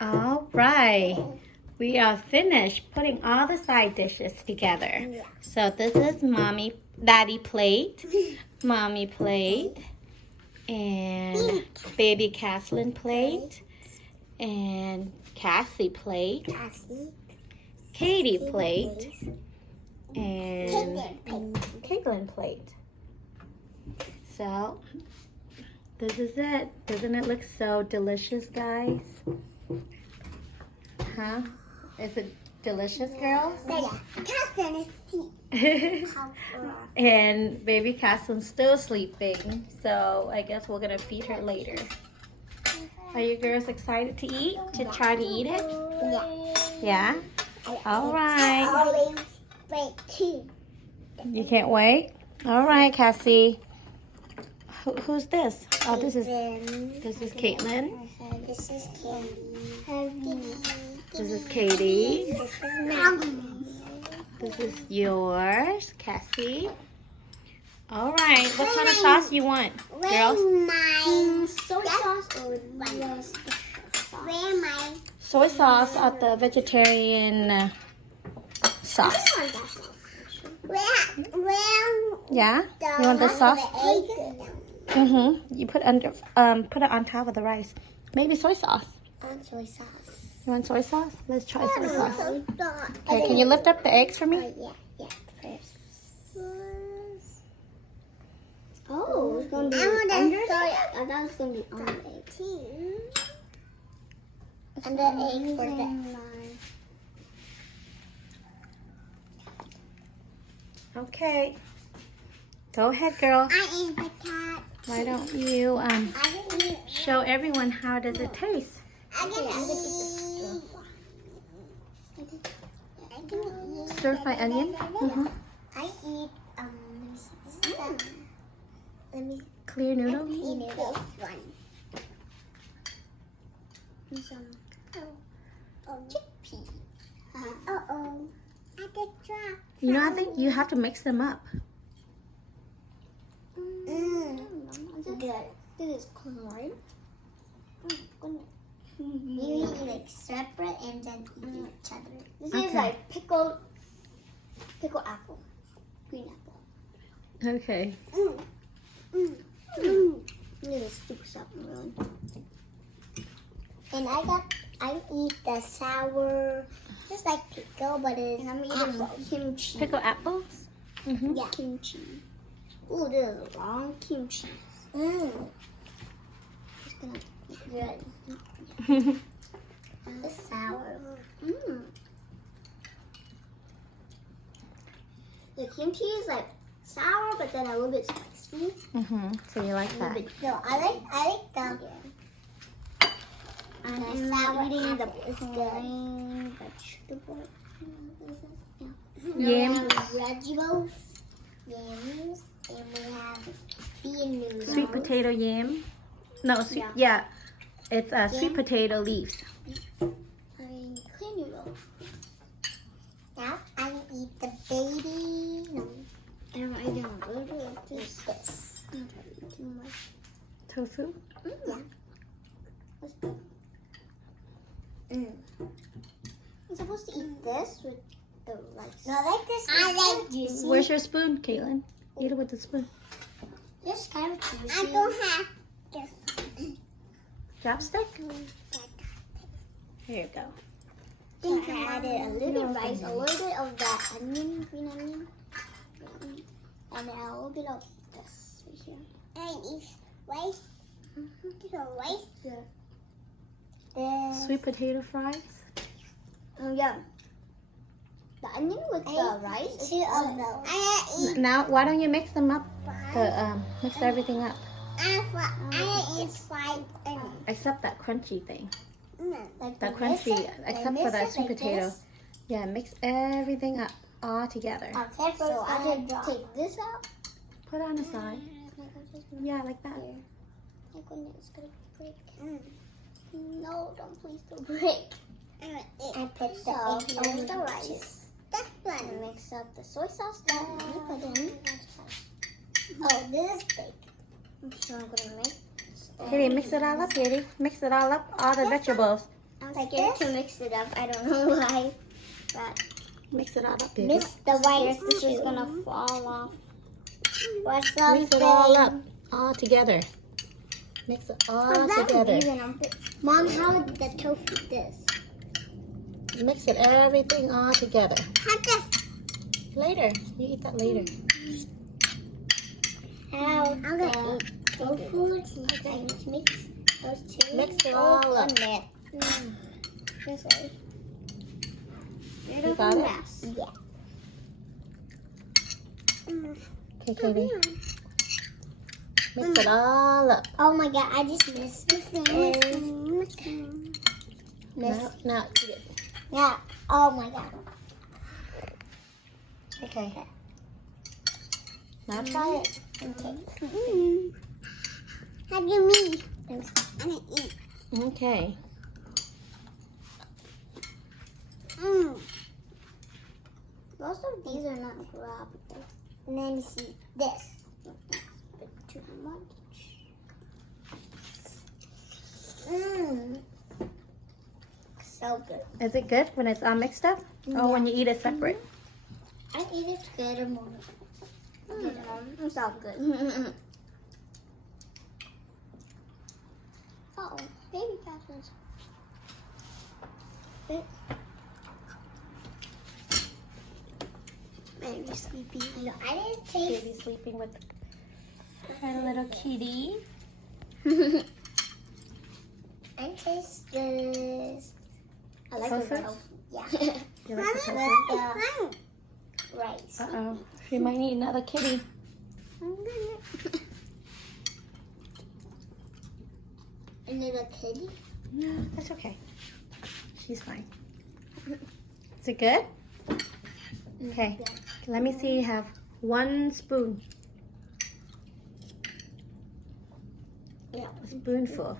All right. We are finished putting all the side dishes together. Yeah. So this is daddy plate, mommy plate, and baby Caslin plate, and Cassie plate, Cassie. Katie plate, and Caitlin. Caitlin plate. So this is it. Doesn't it look so delicious, guys? Huh? Is it delicious, girls? Yeah. Cassie is tea. And baby Casslin's still sleeping, so I guess we're gonna feed her later. Are you girls excited to eat? To try to eat it? Yeah. Yeah? All right. I always wait too. You can't wait? All right, Cassie. Who's this? Oh, this is Caitlin. This is Candy. This is Katie. This is Maggie. This is yours, Cassie. All right. What kind of sauce you want, girls? Where's my soy sauce or where my Soy sauce or the vegetarian sauce? where Yeah? You want the sauce? egg Mm-hmm. You put put it on top of the rice. Maybe soy sauce. and soy sauce. You want soy sauce? Let's try soy sauce. Okay, Okay, can you lift up the eggs for me? Yeah, first. Oh, it's gonna be under the soy. I thought it's gonna be on the egg. And the egg for the Okay. Go ahead, girl. I ate the cat. Why don't you I can eat. show everyone how does it taste? I can eat. I can eat. Stir fry onion. Mm-hmm. I eat this is the let me Clear noodles. eat this one. And some chickpea. Uh-oh. I did drop. You know, I think you have to mix them up. Good. This is corn. You eat like separate and then eat each other. This Okay. is like pickled apple. Green apple. Okay. This is super sour, really. And I eat the sour, just like pickle, but it's And I'm eating apple. Kimchi. Pickle apples. Mm-hmm. Yeah. Kimchi. Ooh, this is long kimchi. It's gonna be good. It's sour. The kimchi is like sour, but then a little bit spicy. Mm-hmm. So you like that? No, I like the I'm sour eating the apple. It's good. plain vegetable. Yam. We have vegetables, yams, and we have bean noodles. Sweet potato yam. No, sweet. Yeah. Yeah. It's sweet Yam. potato leaves. And clean noodles. Now I eat the baby. No, And I'm eating a little bit of eat this. I'm trying to eat too much. Tofu. Yeah. That's good. I'm supposed to eat this with the rice. No, I like this. I like juicy. Where's your spoon, Caitlin? Eat it with the spoon. This kind of juicy. I don't have this. Chopstick? Here you go. Think So I I added a little rice, a little bit of that onion, green onion, and then a little bit of this right here. I eat rice. Get a rice. Yeah. This. Sweet potato fries. Yeah. The onion with the rice is Two of good. those. I eat. Now, why don't you mix them up? Mix everything up. I eat fried onion. Except that crunchy thing. Like That the mix crunchy, it, except mix for that it sweet like potato. this. Yeah, mix everything up all together. Okay, So I can take this out. Put on the side. Yeah, like that. My goodness, it's gonna break. No, please don't break. I put the So egg here's on the the rice. That And one. mix up the soy sauce that we put in. Oh, this is big. So I'm gonna mix. Katie, mix it all up, Katie. Mix it all up, all the vegetables. I'm scared to mix it up. I don't know why. But Mix it all up, baby. mix the white. This is gonna fall off. What's up? Mix it all up, all together. Mix it all together. Mom, how did the tofu this? Mix it everything all together. How this? Later, you eat that later. How I'm gonna eat tofu. Okay, let's mix those two. Mix it all up. This way. You got it? Mess. Yeah. Okay, Katie. Mix it all up. Oh my god, I just missed Now eat it. Yeah. Oh my god. Okay. Now try it. Okay. How do you mean? I'm gonna eat. Okay. Most of these are not grabbable. And then you see this. That's a bit too much. So good. Is it good when it's all mixed up? Or when you eat it separate? I eat it together more. It's all good. Oh, baby Catherine's. Maybe sleepy. No, I didn't taste. Baby's sleeping with her little kitty. I taste this. I like the Sausage? tofu. Yeah. You like the tofu? With the rice. Uh-oh. She might need another kitty. A little kitty. No, that's okay. She's fine. Is it good? Okay. Let me see you have 1 spoon. Yeah. A spoonful.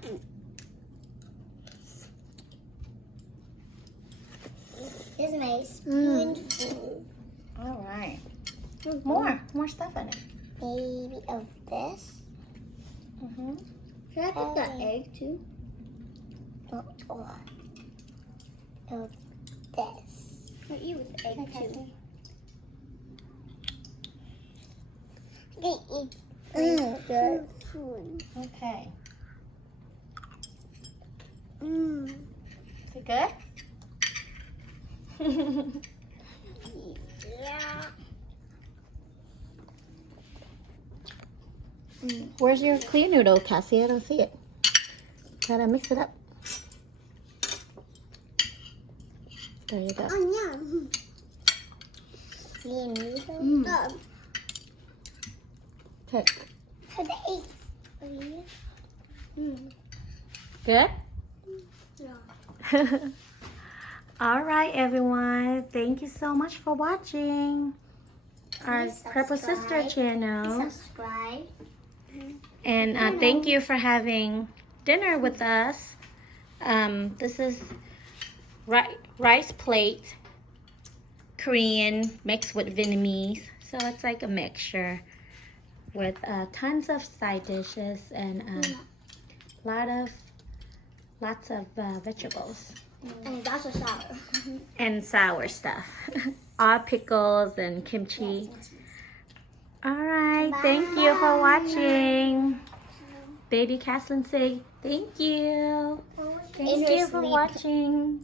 This is my spoonful. All right. More stuff in it. Maybe of this. Mm-hmm. Should I put the egg too? Of this. I eat with the egg too. Okay, eat good food. Okay. Mm. Is it good? Yeah. Where's your clear noodle, Cassie? I don't see it. Gotta mix it up. There you go. Oh, yeah. Clean noodle. Dog. Okay. For the eggs. Good? Yeah. All right, everyone. Thank you so much for watching our Please Purple Sister subscribe. channel. Subscribe. And thank you for having dinner with us. This is rice plate, Korean mixed with Vietnamese. So it's like a mixture with tons of side dishes and lots of vegetables. And that's a sour. And sour stuff. All pickles and kimchi. All right. Thank you for watching. Baby Caslin say thank you. Thank you for watching.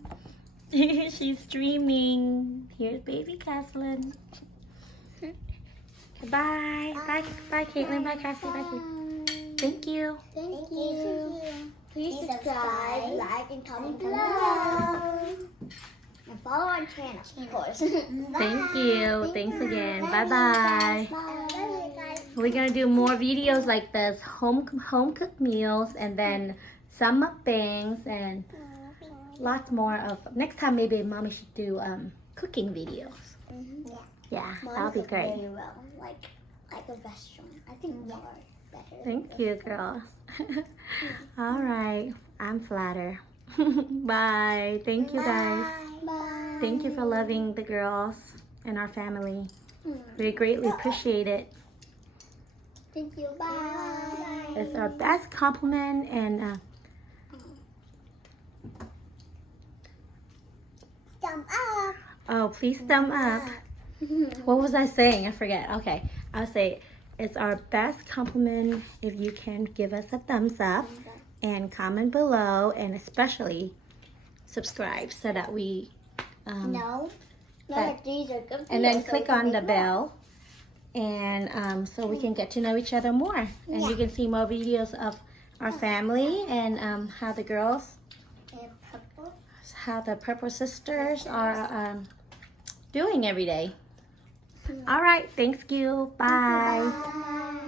She's streaming. Here's Baby Caslin. Goodbye. Bye, Caitlin. Bye, Cassie. Bye, Caitlin. Thank you. Thank you. Please subscribe, like, and comment below. And follow our channel, of course. Thank you. Thanks again. Bye-bye. Bye. We're going to do more videos like this. Home cooked meals. And then some mukbangs. And lots more of... Next time, maybe Mommy should do cooking videos. Yeah. Yeah, Mom that'll be cooked great. Very well, like a restaurant. I think more better. Thank you, girls. All right. I'm flattered. Bye. Thank you, guys. Bye. Thank you for loving the girls and our family. We greatly appreciate it. Thank you. Bye. It's our best compliment, and thumb up. Oh, please thumb up. What was I saying? I forget. Okay, I'll say it's our best compliment if you can give us a thumbs up and comment below, and especially subscribe so that we No. that- These are good. and then videos, so click we can on the make more. bell, and so we can get to know each other more, and you can see more videos of our family and how the girls, And purple. how the Purple Sisters are doing every day. All right, thank you. Bye. Bye.